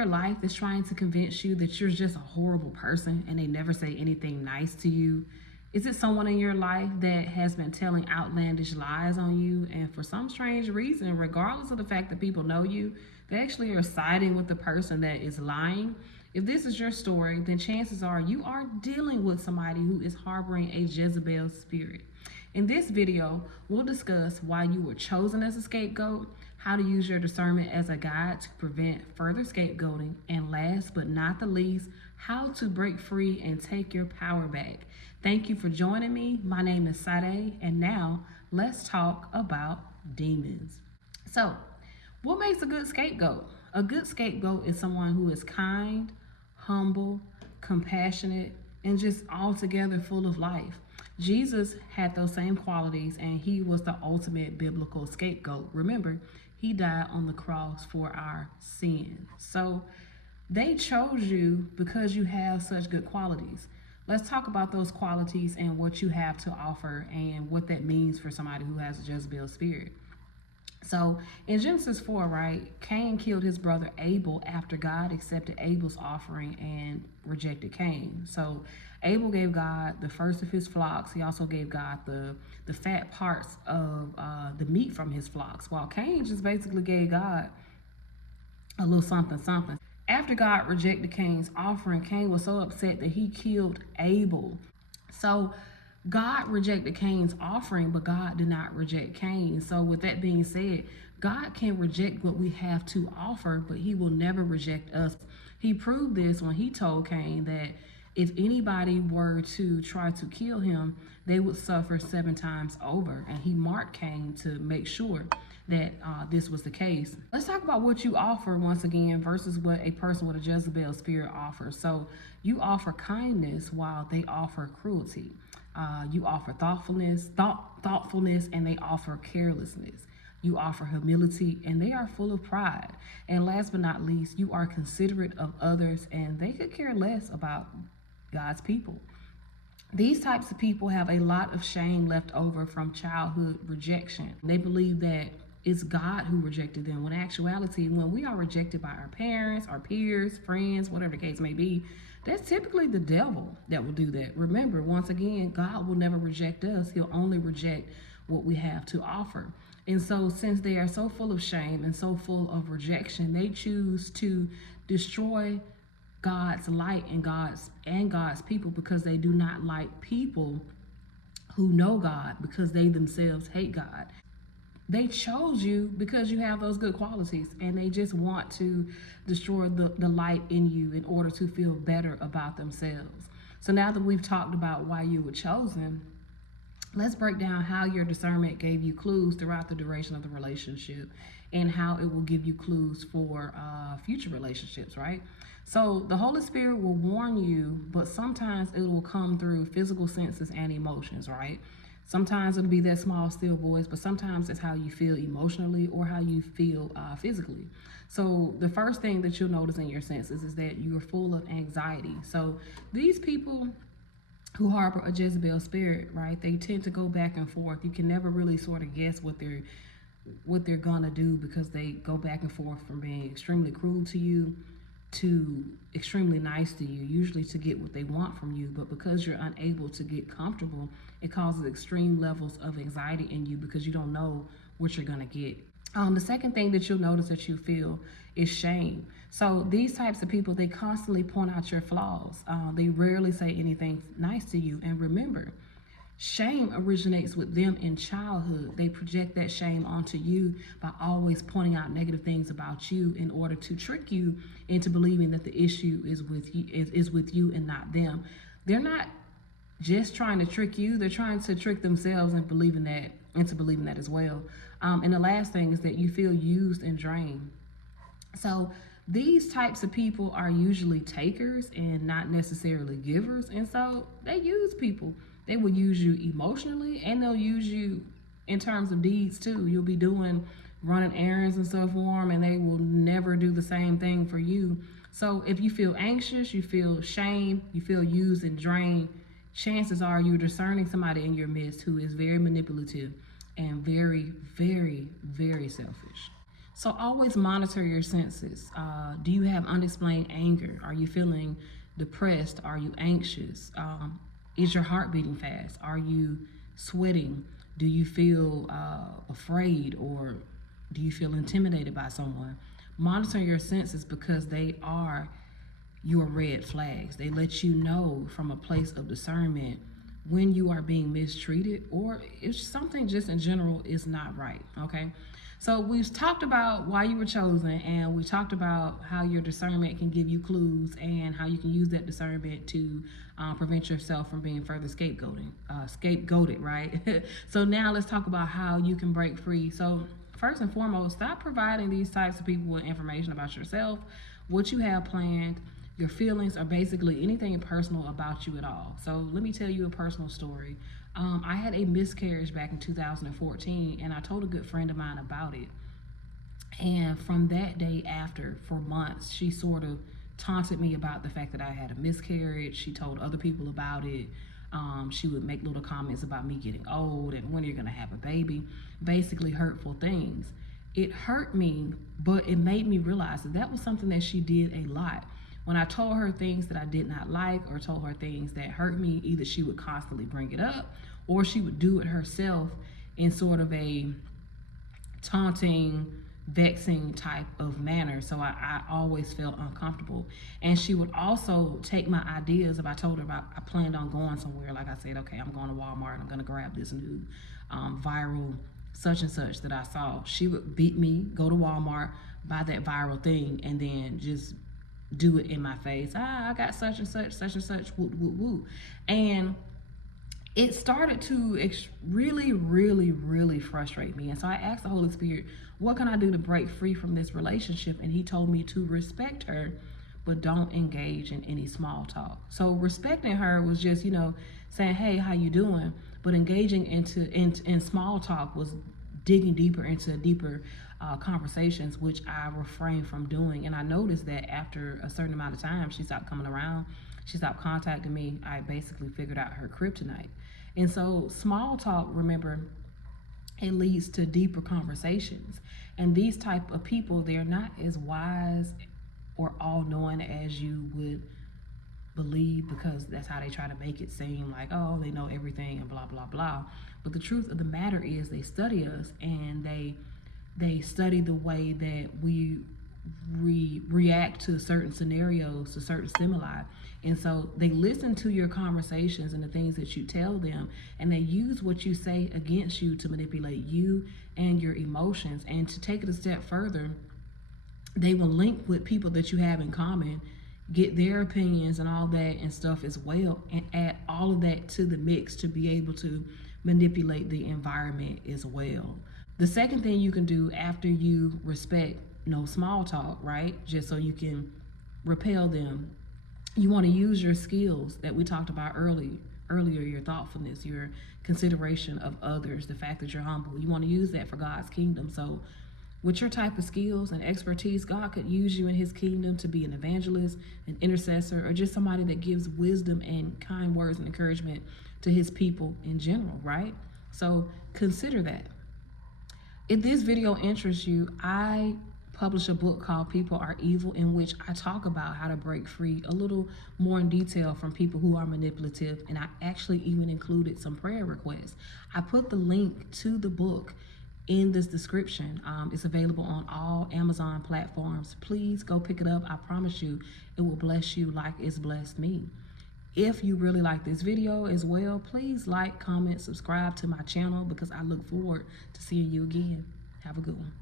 your life that's trying to convince you that you're just a horrible person and they never say anything nice to you? Is it someone in your life that has been telling outlandish lies on you, and for some strange reason, regardless of the fact that people know you, they actually are siding with the person that is lying? If this is your story, then chances are you are dealing with somebody who is harboring a Jezebel spirit. In this video, we'll discuss why you were chosen as a scapegoat, how to use your discernment as a guide to prevent further scapegoating, and last but not the least, how to break free and take your power back. Thank you for joining me. My name is Sade, and now let's talk about demons. So, what makes a good scapegoat? A good scapegoat is someone who is kind, humble, compassionate, and just altogether full of life. Jesus had those same qualities, and he was the ultimate biblical scapegoat. Remember, he died on the cross for our sins. So they chose you because you have such good qualities. Let's talk about those qualities and what you have to offer and what that means for somebody who has a Jezebel spirit. So in Genesis 4, right, Cain killed his brother Abel after God accepted Abel's offering and rejected Cain. So Abel gave God the first of his flocks. He also gave God the fat parts of the meat from his flocks, while Cain just basically gave God a little something, something. After God rejected Cain's offering, Cain was so upset that he killed Abel. So God rejected Cain's offering, but God did not reject Cain. So with that being said, God can reject what we have to offer, but he will never reject us. He proved this when he told Cain that if anybody were to try to kill him, they would suffer 7 times over. And he marked Cain to make sure that this was the case. Let's talk about what you offer once again versus what a person with a Jezebel spirit offers. So you offer kindness while they offer cruelty. You offer thoughtfulness, and they offer carelessness. You offer humility, and they are full of pride. And last but not least, you are considerate of others, and they could care less about God's people. These types of people have a lot of shame left over from childhood rejection. They believe that it's God who rejected them, when in actuality, when we are rejected by our parents, our peers, friends, whatever the case may be, that's typically the devil that will do that. Remember, once again, God will never reject us. He'll only reject what we have to offer. And so since they are so full of shame and so full of rejection, they choose to destroy God's light and God's people because they do not like people who know God, because they themselves hate God. They chose you because you have those good qualities, and they just want to destroy the light in you in order to feel better about themselves. So now that we've talked about why you were chosen, let's break down how your discernment gave you clues throughout the duration of the relationship and how it will give you clues for future relationships, right? So the Holy Spirit will warn you, but sometimes it will come through physical senses and emotions, right? Sometimes it'll be that small, still voice, but sometimes it's how you feel emotionally or how you feel physically. So the first thing that you'll notice in your senses is that you're full of anxiety. So these people who harbor a Jezebel spirit, right, they tend to go back and forth. You can never really sort of guess what they're gonna do, because they go back and forth from being extremely cruel to you to extremely nice to you, usually to get what they want from you. But because you're unable to get comfortable, it causes extreme levels of anxiety in you because you don't know what you're gonna get. The second thing that you'll notice that you feel is shame. So these types of people, they constantly point out your flaws. They rarely say anything nice to you. And remember, shame originates with them in childhood. They project that shame onto you by always pointing out negative things about you in order to trick you into believing that the issue is with you and not them. They're not just trying to trick you, they're trying to trick themselves into believing that as well. And the last thing is that you feel used and drained. So these types of people are usually takers and not necessarily givers. And so they use people. They will use you emotionally, and they'll use you in terms of deeds too. You'll be running errands and stuff for them, and they will never do the same thing for you. So if you feel anxious, you feel shame, you feel used and drained, chances are you're discerning somebody in your midst who is very manipulative and very, very, very selfish. So always monitor your senses. Do you have unexplained anger? Are you feeling depressed? Are you anxious? Is your heart beating fast? Are you sweating? Do you feel afraid, or do you feel intimidated by someone? Monitor your senses, because they are your red flags. They let you know from a place of discernment when you are being mistreated, or if something just in general is not right. Okay. So we've talked about why you were chosen, and we talked about how your discernment can give you clues and how you can use that discernment to prevent yourself from being further scapegoated, right? So now let's talk about how you can break free. So first and foremost, stop providing these types of people with information about yourself, what you have planned, your feelings, or basically anything personal about you at all. So let me tell you a personal story. I had a miscarriage back in 2014, and I told a good friend of mine about it. And from that day after, for months, she sort of taunted me about the fact that I had a miscarriage. She told other people about it. She would make little comments about me getting old and when you're going to have a baby, basically hurtful things. It hurt me, but it made me realize that that was something that she did a lot. When I told her things that I did not like, or told her things that hurt me, either she would constantly bring it up, or she would do it herself in sort of a taunting, vexing type of manner. So I always felt uncomfortable. And she would also take my ideas. If I told her about, I planned on going somewhere, like I said, okay, I'm going to Walmart, I'm going to grab this new viral such and such that I saw. She would beat me, go to Walmart, buy that viral thing, and then just do it in my face. I got such and such, woo, woo, woo. And it started to really frustrate me. And so I asked the Holy Spirit, what can I do to break free from this relationship? And he told me to respect her, but don't engage in any small talk. So respecting her was just, saying, hey, how you doing? But engaging in small talk was digging deeper into deeper conversations, which I refrained from doing. And I noticed that after a certain amount of time, she stopped coming around. She stopped contacting me. I basically figured out her kryptonite. And so small talk, remember, it leads to deeper conversations. And these type of people, they're not as wise or all-knowing as you would believe, because that's how they try to make it seem like, oh, they know everything and blah, blah, blah. But the truth of the matter is they study us, and they study the way that we react to certain scenarios, to certain stimuli. And so they listen to your conversations and the things that you tell them, and they use what you say against you to manipulate you and your emotions. And to take it a step further, they will link with people that you have in common, get their opinions and all that and stuff as well, and add all of that to the mix to be able to manipulate the environment as well. The second thing you can do after you respect no small talk, right? Just so you can repel them, you want to use your skills that we talked about earlier, your thoughtfulness, your consideration of others, the fact that you're humble. You want to use that for God's kingdom. So with your type of skills and expertise, God could use you in his kingdom to be an evangelist, an intercessor, or just somebody that gives wisdom and kind words and encouragement to his people in general, right? So consider that. If this video interests you, I publish a book called People Are Evil, in which I talk about how to break free a little more in detail from people who are manipulative. And I actually even included some prayer requests. I put the link to the book in this description. It's available on all Amazon platforms. Please go pick it up. I promise you it will bless you like it's blessed me. If you really like this video as well, please like, comment, subscribe to my channel, because I look forward to seeing you again. Have a good one.